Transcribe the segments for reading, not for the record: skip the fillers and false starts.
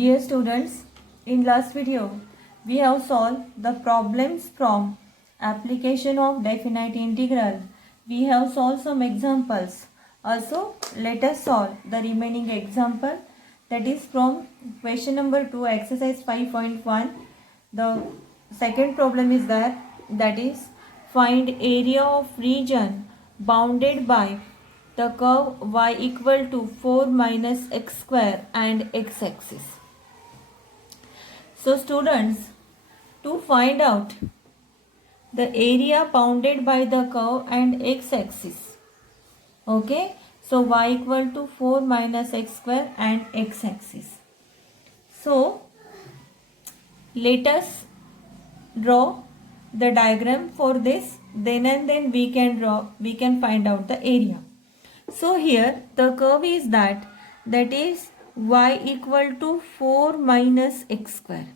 Dear students, in last video we have solved the problems from application of definite integral. We have solved some examples. Also, let us solve the remaining example, that is from question number 2, exercise 5.1. The second problem is that is find area of region bounded by the curve y equal to 4 minus x square and x axis. So students, to find out the area bounded by the curve and x axis, okay, so y equal to 4 minus x square and x axis. So let us draw the diagram for this, then and then we can find out the area. So here the curve is that is y equal to 4 minus x square.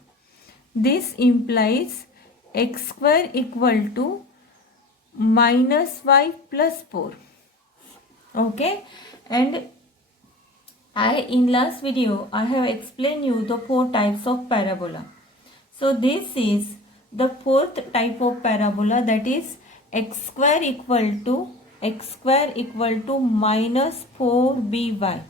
This implies x square equal to minus y plus 4. Okay, and in last video I have explained you the 4 types of parabola. So this is the fourth type of parabola, that is x square equal to minus 4by.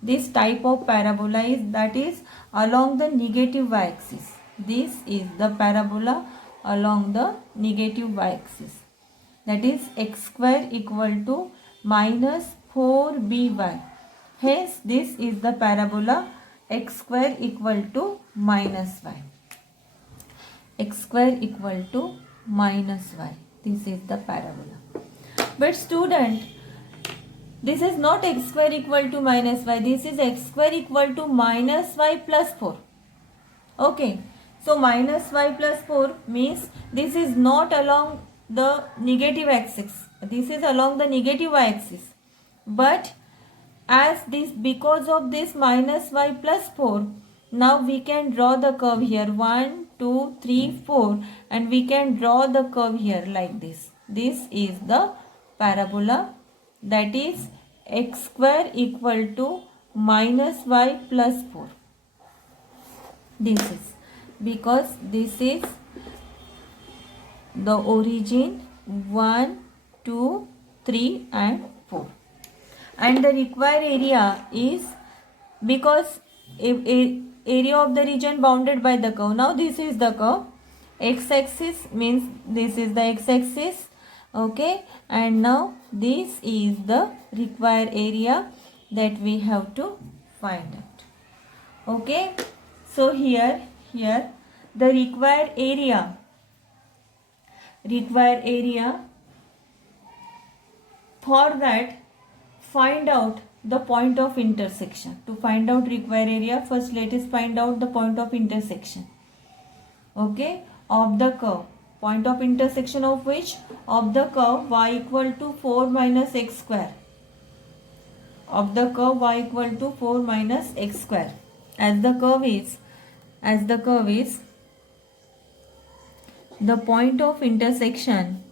This type of parabola is along the negative y-axis. This is the parabola along the negative y-axis. That is x square equal to minus 4by. Hence this is the parabola x square equal to minus y. X square equal to minus y. This is the parabola. But student, this is not x square equal to minus y. This is x square equal to minus y plus 4. Okay. So minus y plus 4 means this is not along the negative axis. This is along the negative y axis. But because of this minus y plus 4, now we can draw the curve here 1, 2, 3, 4, and we can draw the curve here like this. This is the parabola, that is x square equal to minus y plus 4. This is because this is the origin 1, 2, 3 and 4. And the required area is, because area of the region bounded by the curve. Now this is the curve. X-axis means this is the x-axis. Okay. And now this is the required area that we have to find out. Okay. So here the required area for that, find out the point of intersection. To find out required area, first let us find out the point of intersection, okay, of the curve. Point of intersection of which? Of the curve y equal to 4 minus x square. Of the curve y equal to 4 minus x square. As the curve is the point of intersection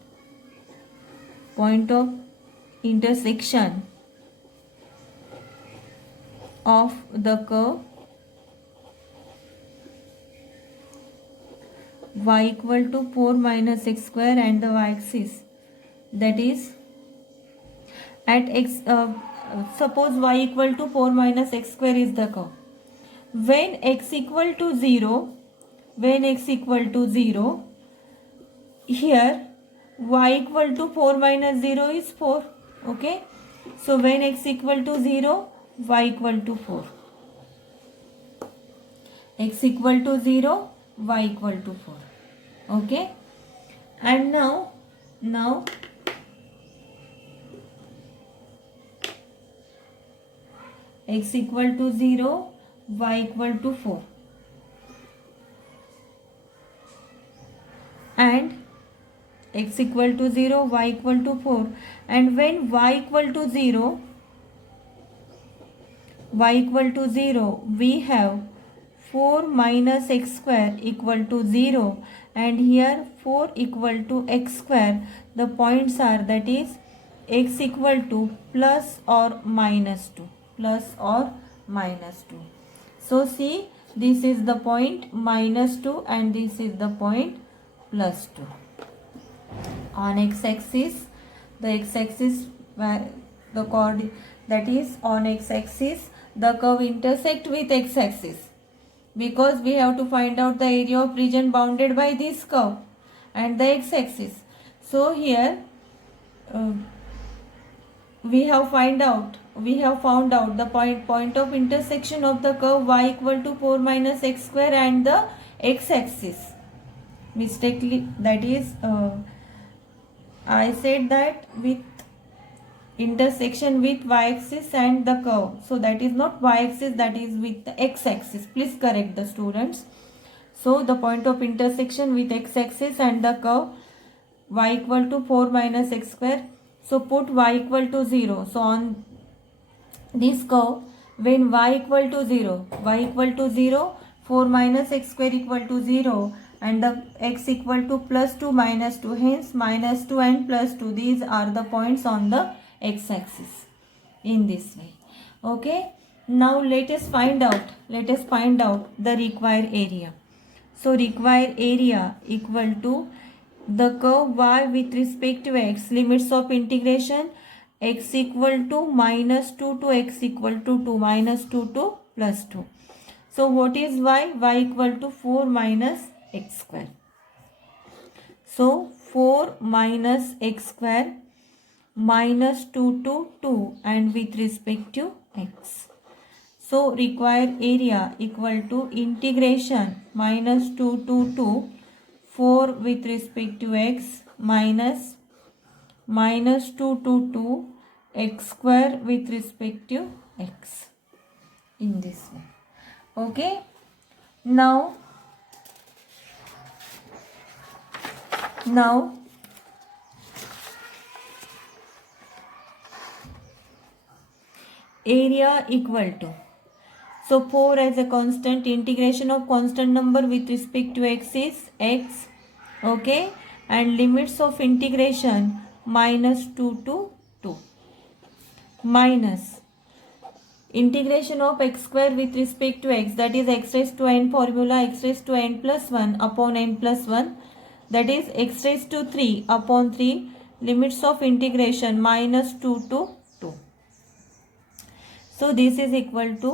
of the curve y equal to 4 minus x square and the y-axis, that is at x, suppose y equal to 4 minus x square is the curve. When x equal to 0, here y equal to 4 minus 0 is 4. Okay. So when x equal to 0, y equal to 4. X equal to 0, y equal to 4. Okay. And now x equal to 0, y equal to 4. And x equal to 0, y equal to 4. And when y equal to 0, we have 4 minus x square equal to 0, and here 4 equal to x square. The points are, that is x equal to plus or minus 2. So see, this is the point -2 and this is the point +2. On x-axis, the x-axis the coordinate, that is on x-axis the curve intersect with x-axis, because we have to find out the area of region bounded by this curve and the x-axis. So here we have found out the point of intersection of the curve y equal to 4 minus x square and the x-axis. Mistakenly, that is I said that with intersection with y-axis and the curve. So that is not y-axis, that is with the x-axis. Please correct the students. So the point of intersection with x-axis and the curve y equal to 4 minus x square. So put y equal to 0. So on this curve, when y equal to 0, 4 minus x square equal to 0 and the x equal to +2 -2, hence -2 and +2, these are the points on the x-axis in this way. Okay, now let us find out the required area. So required area equal to the curve y with respect to x, limits of integration x equal to -2 to x equal to 2, -2 to +2. So what is y? Y equal to 4 minus x square. So 4 minus x square -2 to 2 and with respect to x. So required area equal to integration -2 to 2, 4 with respect to x minus -2 to 2 x square with respect to x, in this way. Okay, now area equal to, so 4 as a constant, integration of constant number with respect to x is x. Okay, and limits of integration -2 to 2 minus integration of x square with respect to x, that is x raised to n formula, x raised to n plus 1 upon n plus 1, that is x raised to 3 upon 3, limits of integration -2 to 2. So this is equal to,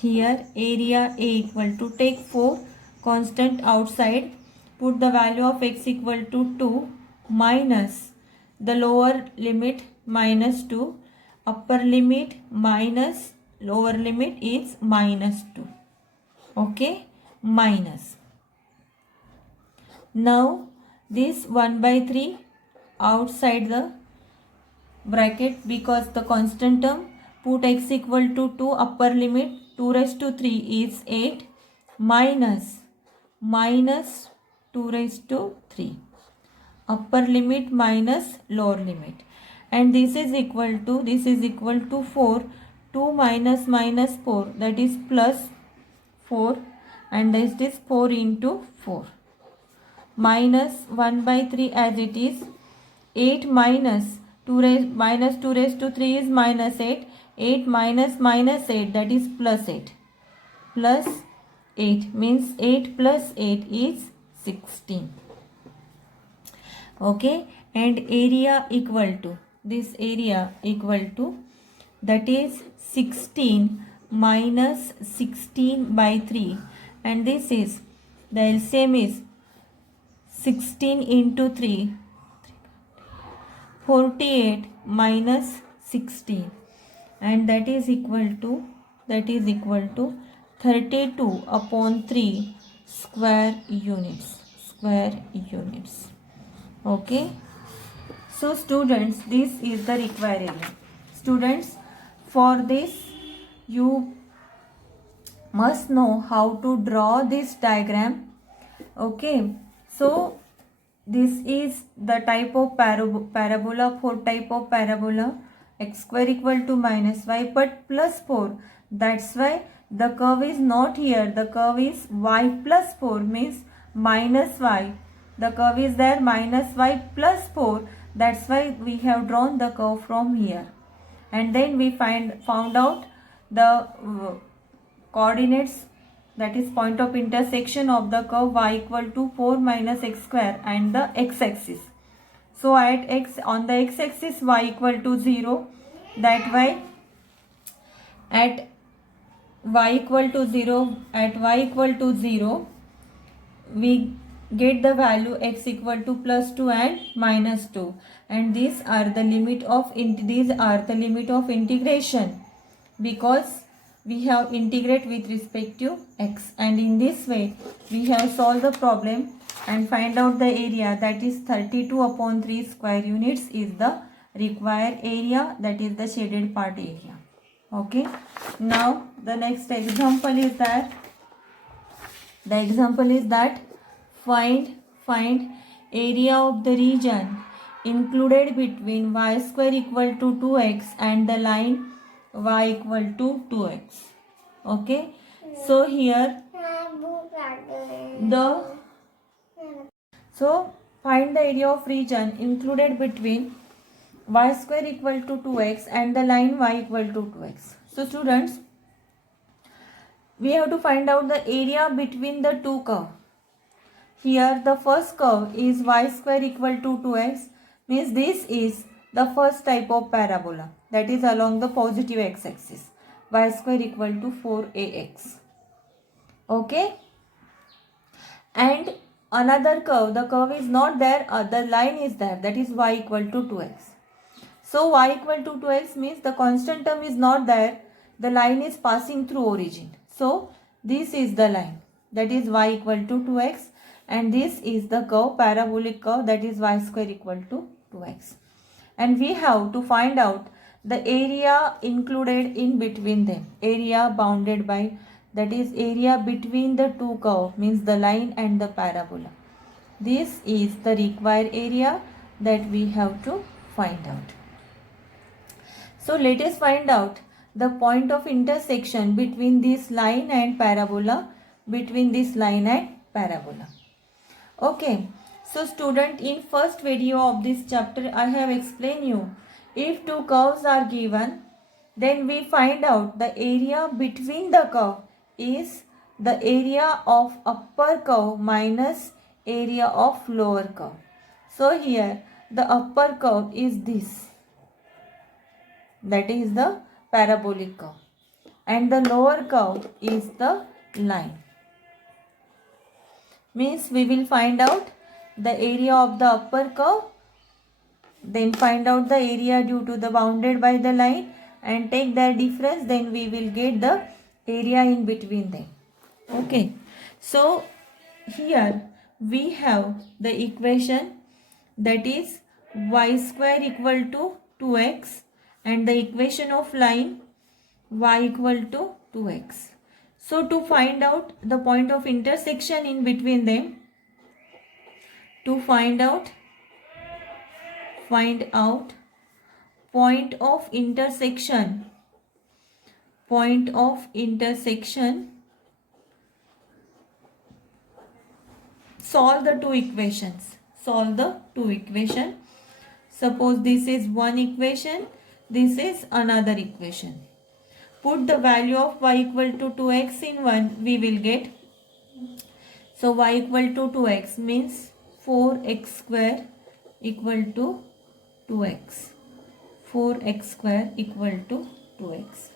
here area A equal to, take 4 constant outside, put the value of x equal to 2 minus the lower limit -2, upper limit minus lower limit is -2. Okay, minus. Now this 1/3 outside the bracket, because the constant term, put x equal to 2, upper limit 2 raised to 3 is 8 minus 2 raised to 3, upper limit minus lower limit, and this is equal to 4, 2 minus 4, that is plus 4, and this is 4 into 4, minus 1/3 as it is, 8 minus 2 raised to 3 is -8, 8 minus -8, that is plus 8, means 8 plus 8 is 16. Okay, and area equal to, this area equal to, that is 16 minus 16/3, and this is, the LCM is 16 into 3, 48 minus 16, and that is equal to 32 upon 3 square units. Okay, so students, this is the required area. Students, for this you must know how to draw this diagram. Okay, so this is the type of parabola, 4 type of parabola, x square equal to -y but plus 4, that's why the curve is not here, the curve is y plus 4, means minus y, the curve is there -y plus 4, that's why we have drawn the curve from here, and then we found out the coordinates, that is point of intersection of the curve y equal to 4 minus x square and the x-axis. So at x, on the x-axis y equal to 0, that way at y equal to 0, we get the value x equal to plus 2 and minus 2, and these are the limit of integration, because we have integrate with respect to x, and in this way we have solved the problem and find out the area, that is 32 upon 3 square units is the required area, that is the shaded part area. Okay, now the next example is that find area of the region included between y square equal to 2x and the line y equal to 2x. Okay, so here find the area of region included between y square equal to 2x and the line y equal to 2x. So students, we have to find out the area between the two curves. Here the first curve is y square equal to 2x, means this is the first type of parabola, that is along the positive x-axis, y square equal to 4ax. Okay, and another curve, the curve is not there, the line is there, that is y equal to 2x. So y equal to 2x means the constant term is not there, the line is passing through origin. So this is the line, that is y equal to 2x, and this is the curve, parabolic curve, that is y square equal to 2x. And we have to find out the area included in between them, area bounded by, that is area between the two curves, means the line and the parabola. This is the required area that we have to find out. So let us find out the point of intersection between this line and parabola, Okay, so student, in first video of this chapter I have explained you, if two curves are given, then we find out the area between the curve is the area of upper curve minus area of lower curve. So here the upper curve is this, that is the parabolic curve, and the lower curve is the line. Means we will find out the area of the upper curve, then find out the area due to the bounded by the line, and take their difference, then we will get the area in between them. Okay, so here we have the equation, that is y square equal to 2x, and the equation of line y equal to 2x. So to find out the point of intersection in between them, find out point of intersection, solve the two equations. Suppose this is one equation, this is another equation. Put the value of y equal to 2x in one, we will get, so y equal to 2x means 4x square equal to 2x. 4x square equal to 2x.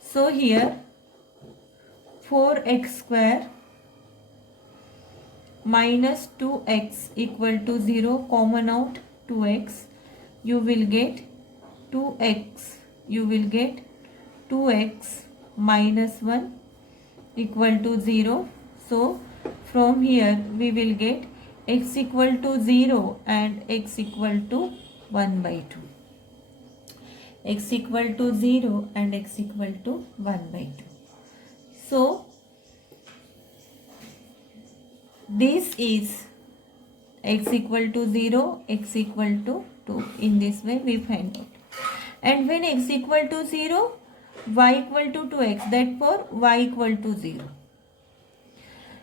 So here 4x square minus 2x equal to 0, common out 2x, you will get 2x minus 1 equal to 0. So from here we will get x equal to 0 and x equal to 1 by 2. X equal to 0 and x equal to 1 by 2. So this is x equal to 0, x equal to 2. In this way we find out. And when x equal to 0, y equal to 2x, therefore y equal to 0.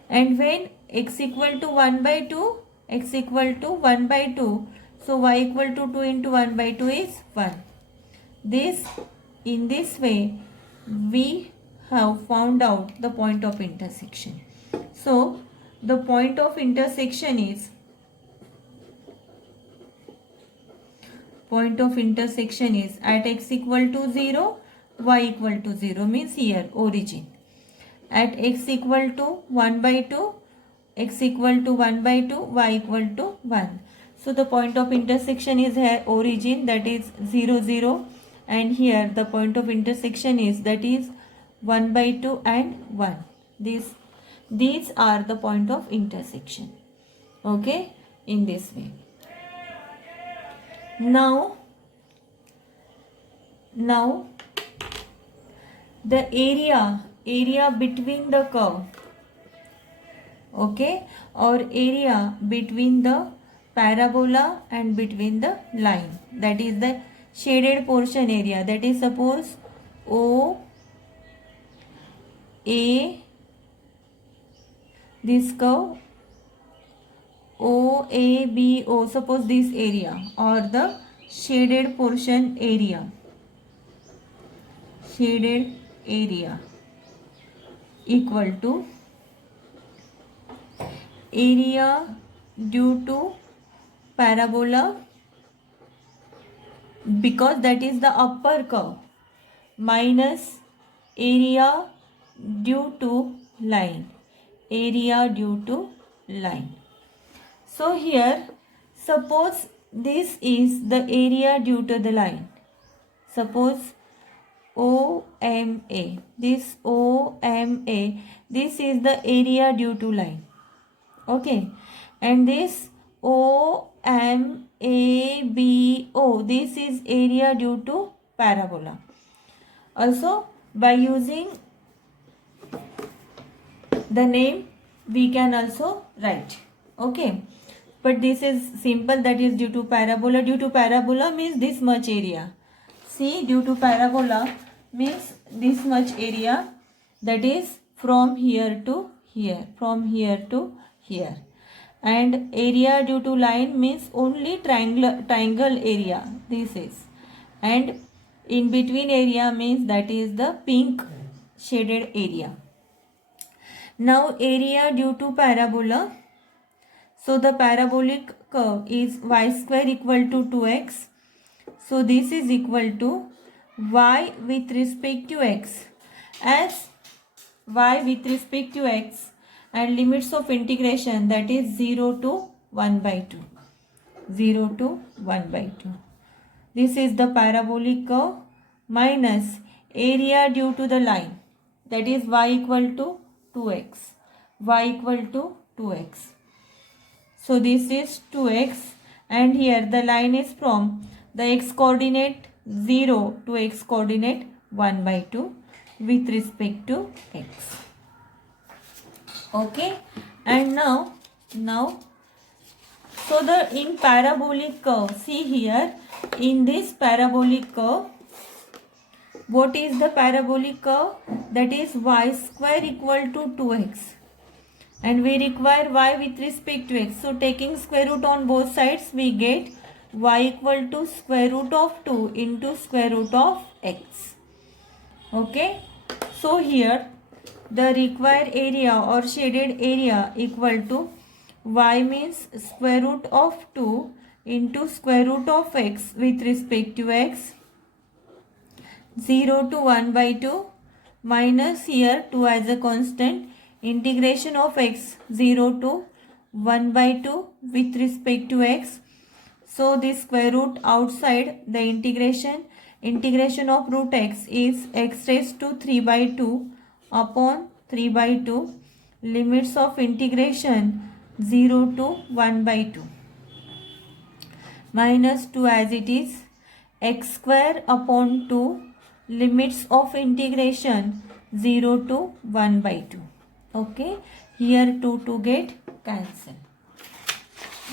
And when x equal to 1 by 2, x equal to 1 by 2, so y equal to 2 into 1 by 2 is 1. In this way we have found out the point of intersection. So the point of intersection is at x equal to 0, y equal to 0, means here origin. At x equal to 1 by 2, x equal to 1 by 2, y equal to 1. So the point of intersection is here origin, that is 0 0, and here the point of intersection is, that is 1 by 2 and 1. These are the point of intersection. Okay, in this way. Now the area between the curve, okay, or area between the parabola and between the line, that is the shaded portion area, that is suppose O A, this curve O A B O, suppose this area, or the shaded portion area, equal to area due to parabola, because that is the upper curve, minus area due to line, So here suppose this is the area due to the line, suppose OMA, this OMA, this is the area due to line, okay, and this OMABO, this is area due to parabola. Also by using the name we can also write, okay, but this is simple, that is due to parabola. Due to parabola means this much area. See, due to parabola means this much area, that is from here to here, and area due to line means only triangle area, this is, and in between area means that is the pink shaded area. Now area due to parabola, so the parabolic curve is y square equal to 2x. So this is equal to y with respect to x, as y with respect to x and limits of integration, that is 0 to 1 by 2. This is the parabolic curve minus area due to the line, that is y equal to 2x. So this is 2x, and here the line is from the x coordinate 0 to x coordinate 1 by 2 with respect to x. Okay, and now so the in parabolic curve, see here in this parabolic curve, what is the parabolic curve? That is y square equal to 2x, and we require y with respect to x. So taking square root on both sides, we get y equal to square root of 2 into square root of x. Okay, so here the required area or shaded area equal to y means square root of 2 into square root of x with respect to x, 0 to 1 by 2, minus here 2 as a constant, integration of x 0 to 1 by 2 with respect to x. So this square root outside, the integration of root x is x raised to 3 by 2 upon 3 by 2, limits of integration 0 to 1 by 2, minus 2 as it is, x square upon 2, limits of integration 0 to 1 by 2. Okay, here 2 get cancelled.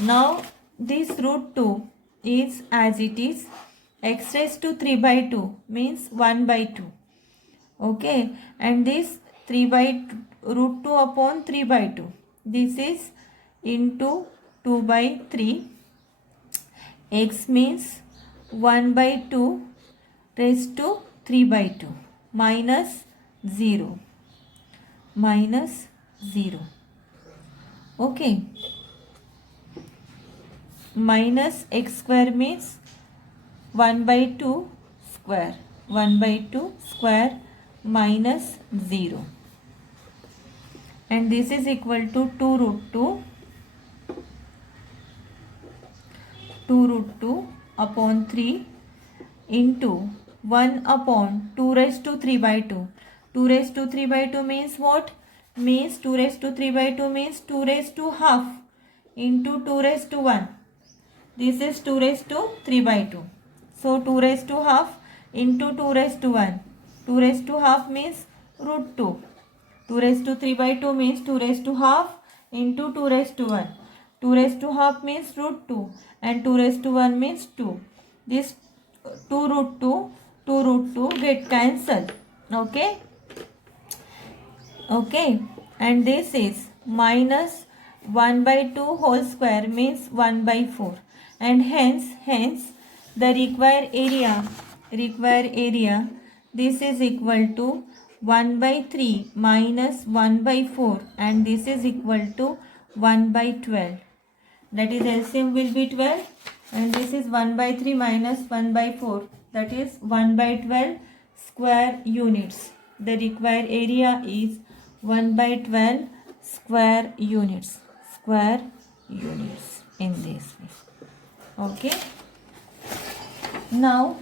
Now this root 2 is as it is, x raised to 3 by 2 means 1 by 2. Okay, and this 3 by root 2 upon 3 by 2, this is into 2 by 3, x means 1 by 2 raised to 3 by 2 minus 0 minus 0. Okay. Minus x square means 1 by 2 square. 1 by 2 square minus 0. And this is equal to 2 root 2. 2 root 2 upon 3 into 1 upon 2 raised to 3 by 2. 2 raised to 3 by 2 means what? Means 2 raised to 3 by 2 means 2 raised to half into 2 raised to 1. This is 2 raised to 3 by 2. So 2 raised to half into 2 raised to 1. 2 raised to half means root 2. 2 raised to 3 by 2 means 2 raised to half into 2 raised to 1. 2 raised to half means root 2 and 2 raised to 1 means 2. This 2 root 2 get cancelled. Okay. Okay. And this is minus 1 by 2 whole square means 1 by 4. And hence the required area, this is equal to 1 by 3 minus 1 by 4 and this is equal to 1 by 12. That is LCM will be 12 and this is 1 by 3 minus 1 by 4, that is 1 by 12 square units. The required area is 1 by 12 square units in this way. Okay. Now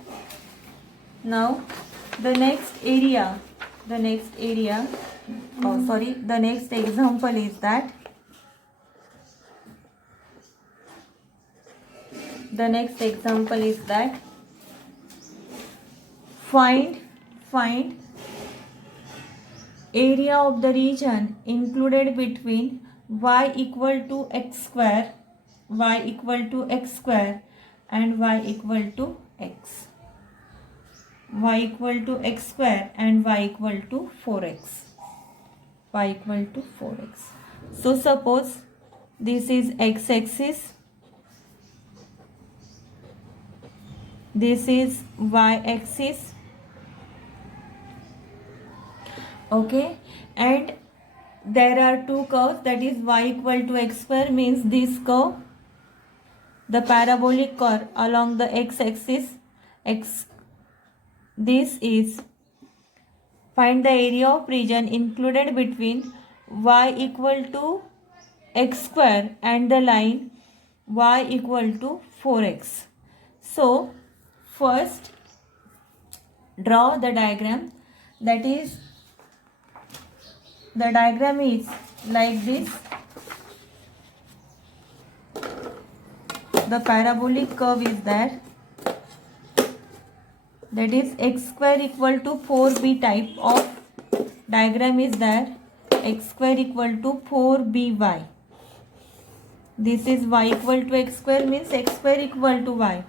the next example is that find area of the region included between y equal to x square and y equal to x. Y equal to x square and y equal to 4x. So suppose this is x-axis, this is y-axis. Okay, and there are two curves, that is y equal to x square means this curve, the parabolic curve along the x-axis. This is find the area of region included between y equal to x square and the line y equal to 4x. So first draw the diagram. That is, the diagram is like this. The parabolic curve is there. That is x square equal to 4b type of diagram is there. X square equal to 4by. This is y equal to x square means x square equal to y.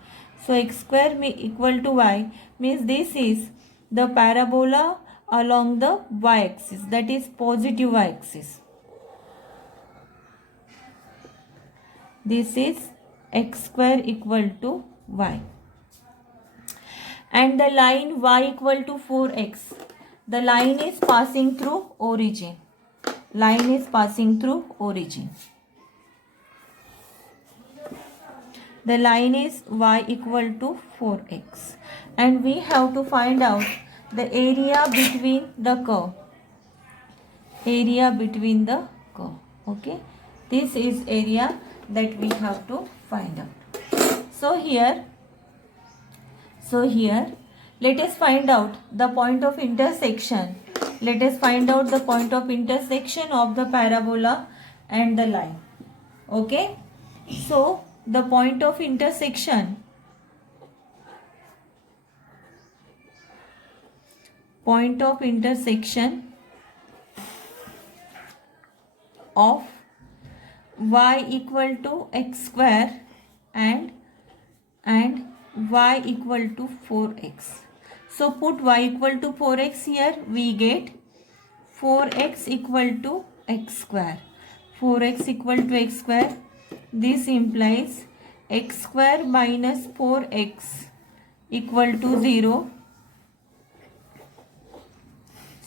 So x square equal to y means this is the parabola along the y-axis, that is positive y-axis. This is x square equal to y. And the line y equal to 4x. The line is passing through origin. The line is y equal to 4x. And we have to find out the area between the curve. Okay. This is area that we have to find out. So here let us find out the point of intersection. Of the parabola and the line. Okay. So the point of intersection of y equal to x square and y equal to 4x. So put y equal to 4x here, we get 4x equal to x square. 4x equal to x square. This implies x square minus 4x equal to 0.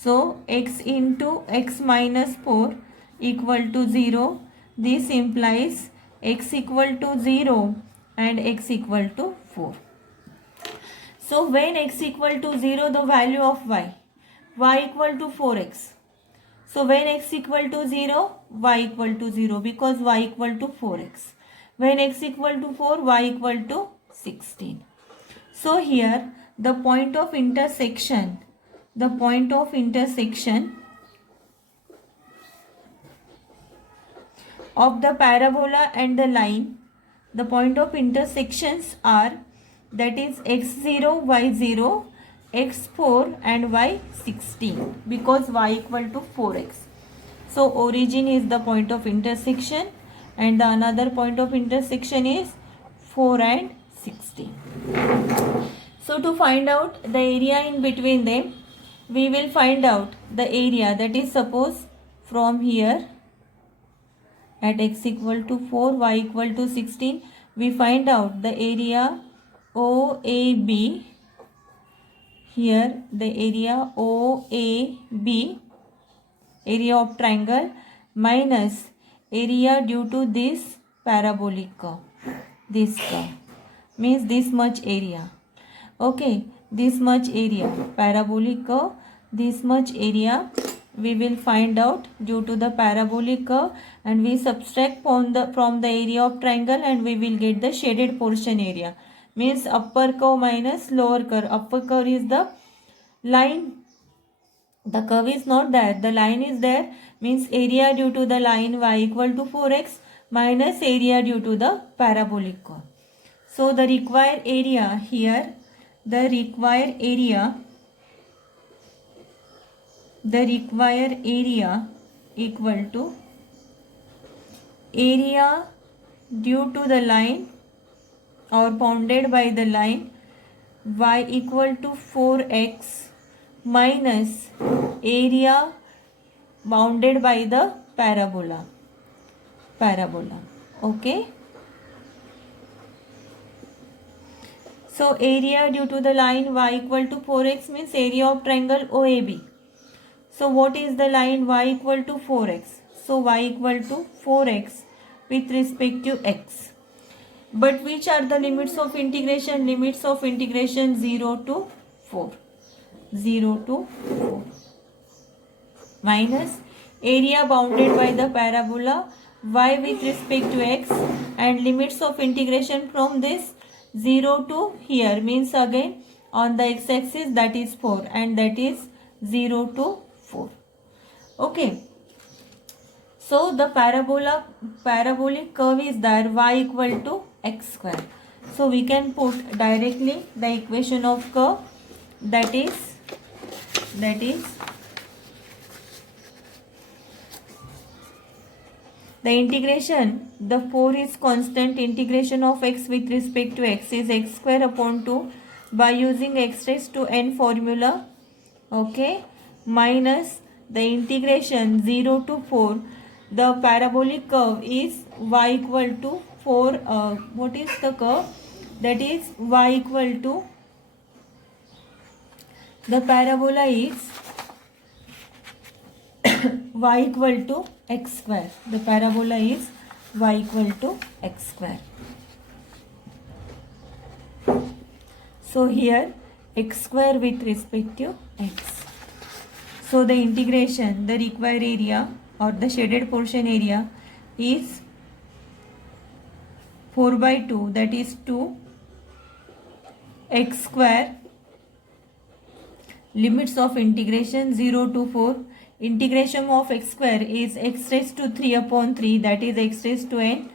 So x into x minus 4 equal to 0. This implies x equal to 0 and x equal to 4. So when x equal to 0, the value of y equal to 4x. So when x equal to 0, y equal to 0 because y equal to 4x. When x equal to 4, y equal to 16. So here the point of intersection of the parabola and the line, the point of intersections are, that is x0, y0, x4 and y16 because y equal to 4x. So origin is the point of intersection and the another point of intersection is 4 and 16. So to find out the area in between them, we will find out the area, that is suppose from here at x equal to 4, y equal to 16, we find out the area OAB. Here the area OAB, area of triangle, minus area due to this parabolic curve. This curve means this much area. Okay, this much area, parabolic curve, this much area we will find out due to the parabolic curve, and we subtract from the area of triangle and we will get the shaded portion area. Means upper curve minus lower curve. Upper curve is the line, the curve is not there, the line is there, means area due to the line y equal to 4x minus area due to the parabolic curve. So the required area here, the required area equal to area due to the line or bounded by the line y equal to 4x minus area bounded by the parabola. Okay. So area due to the line y equal to 4x means area of triangle OAB. So what is the line y equal to 4x? So y equal to 4x with respect to x. But which are the limits of integration? Limits of integration 0 to 4. 0 to 4. Minus area bounded by the parabola y with respect to x, and limits of integration from this 0 to here means again on the x-axis, that is 4, and that is 0 to 4. Okay. So the parabolic curve is there, y equal to x square. So we can put directly the equation of curve, that is the integration, the 4 is constant, integration of x with respect to x is x square upon 2 by using x raised to n formula. Okay, minus the integration 0 to 4, the parabolic curve is y equal to 4, what is the curve? That is y equal to, the parabola is y equal to x square. The parabola is y equal to x square. So here x square with respect to x. So the integration, the required area or the shaded portion area is 4 by 2, that is 2 x square, limits of integration 0 to 4. Integration of x square is x raised to 3 upon 3, that is x raised to n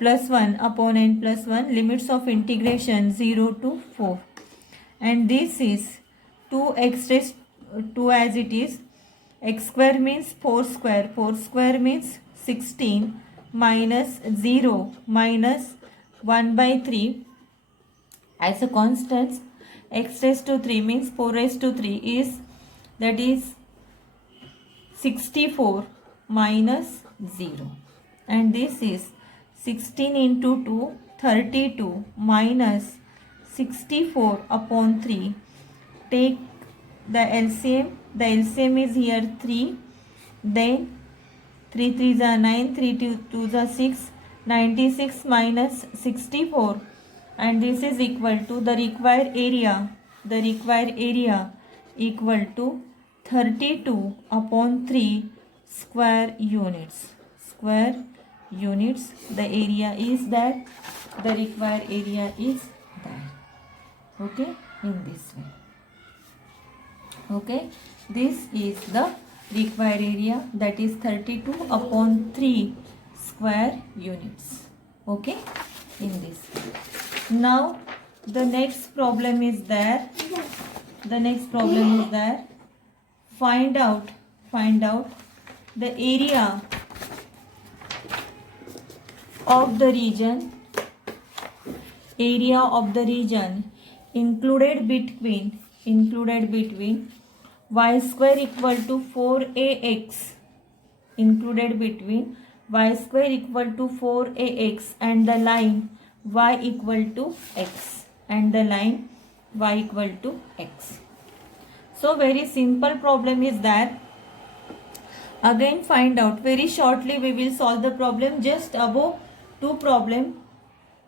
plus 1 upon n plus 1. Limits of integration 0 to 4. And this is 2x raised 2 as it is. X square means 4 square. 4 square means 16 minus 0 minus 1 by 3 as a constant. X raised to 3 means 4 raised to 3 is, that is 64 minus 0, and this is 16 into 2, 32 minus 64 upon 3. Take the LCM, The LCM is here 3. Then 3 3s are 9, 3 2s are 6, 96 minus 64, and this is equal to the required area. The required area equal to 32 upon 3 square units. Square units. The area is that. The required area is that. Okay, in this way. Okay, this is the required area, that is 32 upon 3 square units. Okay, in this way. Now the next problem is there. Find out the area of the region included between y square equal to 4ax, included between y square equal to 4ax and the line y equal to x, So very simple problem is that. Again find out. Very shortly we will solve the problem. Just above 2 problem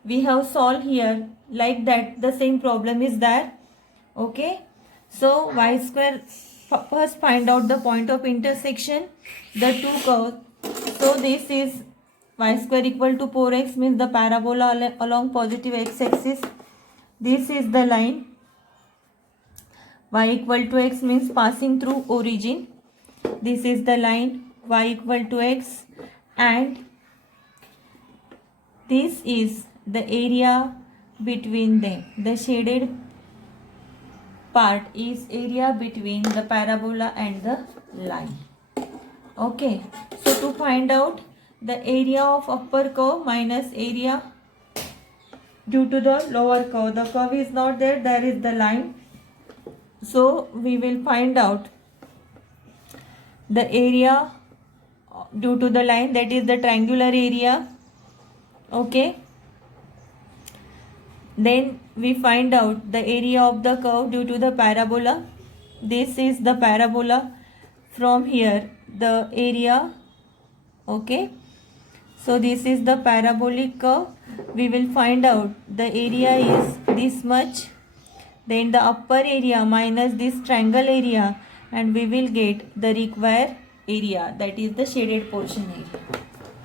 we have solved here, like that the same problem is there. Okay, so y square, first find out the point of intersection, the two curves. So this is y square equal to 4x, means the parabola along positive x-axis. This is the line. Y equal to x means passing through origin. This is the line y equal to x, and this is the area between them. The shaded part is area between the parabola and the line. Okay, so to find out the area of upper curve minus area due to the lower curve, the curve is not there, there is the line. So we will find out the area due to the line, that is the triangular area. Okay, then we find out the area of the curve due to the parabola. This is the parabola. From here the area. Okay, so this is the parabolic curve. We will find out the area is this much, then the upper area minus this triangle area, and we will get the required area, that is the shaded portion area.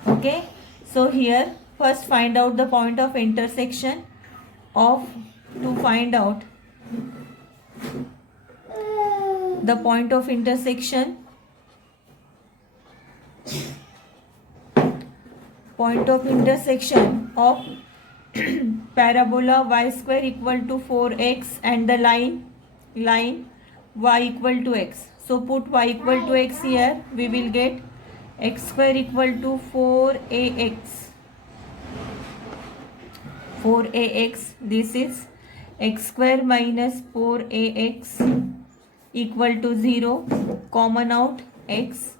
Okay, so here first find out the point of intersection of, to find out the point of intersection of parabola y square equal to 4x and the line y equal to x. So put y equal to x here, we will get x square equal to 4ax. This is x square minus 4ax equal to 0. Common out x,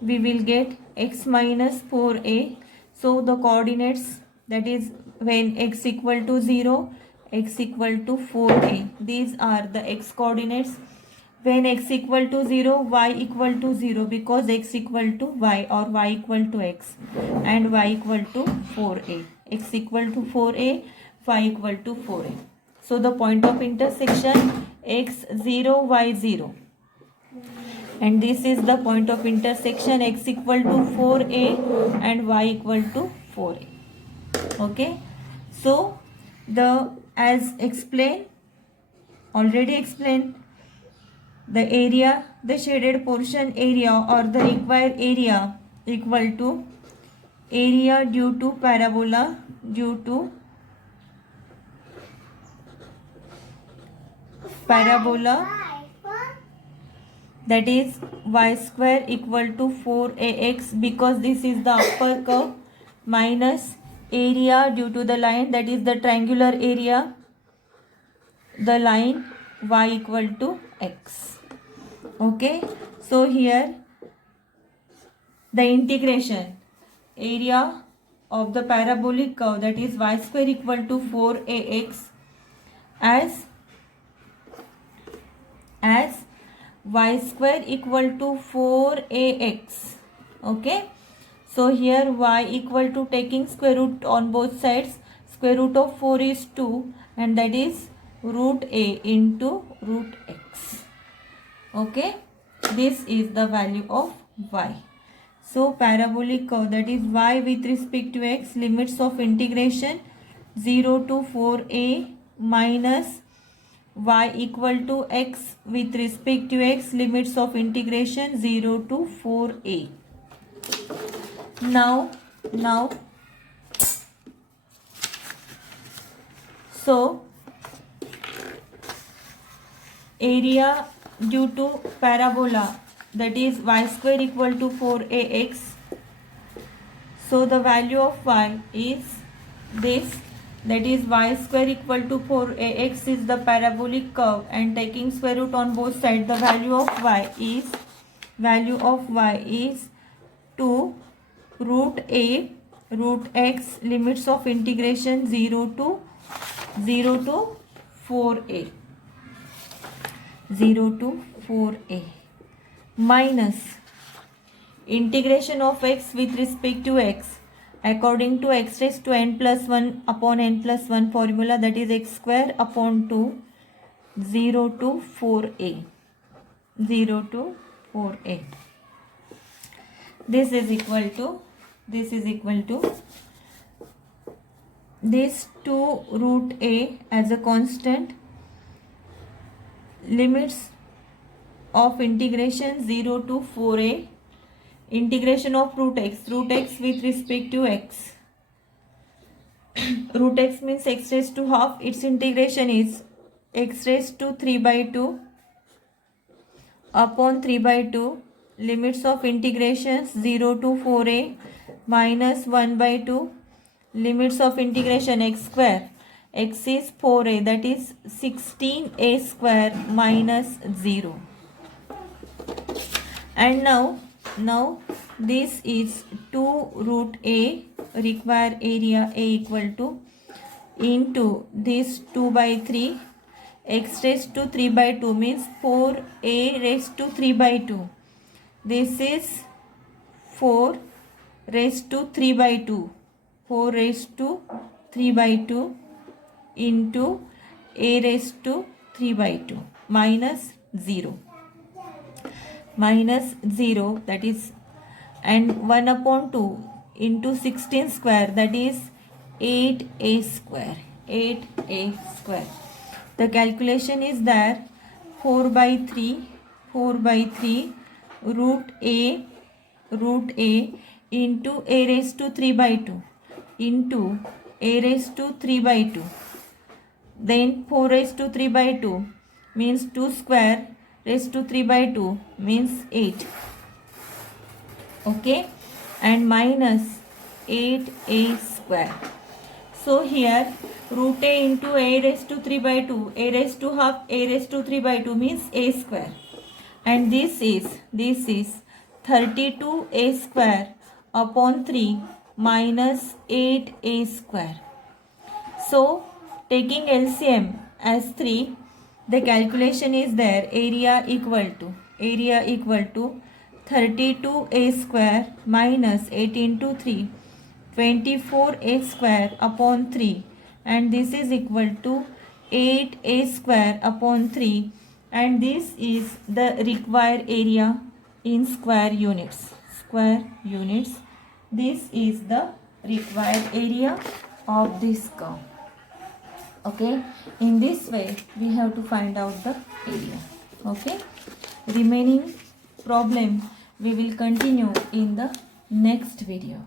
we will get x minus 4a. So the coordinates, that is when x equal to 0, x equal to 4a. These are the x coordinates. When x equal to 0, y equal to 0, because x equal to y or y equal to x, and y equal to 4a. X equal to 4a, y equal to 4a. So the point of intersection x0, y0. And this is the point of intersection x equal to 4a and y equal to 4a. Okay, so the, as explained, already explained, the area, the shaded portion area or the required area equal to area due to parabola, that is y square equal to 4ax, because this is the upper curve, minus area due to the line, that is the triangular area, the line y equal to x. Okay, so here the integration area of the parabolic curve, that is y square equal to 4ax, as y square equal to 4ax. Okay, so here y equal to, taking square root on both sides, square root of 4 is 2 and that is root a into root x. Okay, this is the value of y. So parabolic curve, that is y with respect to x, limits of integration 0 to 4a minus y equal to x with respect to x, limits of integration 0 to 4a. Now so area due to parabola, that is y square equal to 4ax. So the value of y is this, that is y square equal to 4ax is the parabolic curve, and taking square root on both sides, the value of y is 2 root a root x, limits of integration 0 to 4a, 0 to 4a, minus integration of x with respect to x according to x raised to n plus 1 upon n plus 1 formula, that is x square upon 2, 0 to 4a, 0 to 4a. This is equal to this 2 root a as a constant, limits of integration 0 to 4a, integration of root x with respect to x. Root x means x raised to half, its integration is x raised to 3 by 2 upon 3 by 2, limits of integrations 0 to 4a minus 1 by 2, limits of integration x square, x is 4a, that is 16a square minus 0. And now this is 2 root a, require area a equal to, into this 2 by 3, x raised to 3 by 2 means 4a raised to 3 by 2. This is 4 raised to 3 by 2. 4 raised to 3 by 2 into a raised to 3 by 2 minus 0. Minus 0, that is, and 1 upon 2 into 16 square, that is 8a square. 8a square. The calculation is there, 4 by 3 root a into a raised to 3 by 2 into a raised to 3 by 2. Then 4 raised to 3 by 2 means 2 square raised to 3 by 2 means 8. Okay, and minus 8a square. So here root a into a raised to 3 by 2, a raised to half, a raised to 3 by 2 means a square. And this is 32a square upon 3 minus 8a square. So taking LCM as 3, the calculation is there, area equal to 32a square minus 8 into 3, 24a square upon 3, and this is equal to 8a square upon 3, and this is the required area in square units. This is the required area of this curve. Okay, in this way we have to find out the area. Okay, remaining problem we will continue in the next video.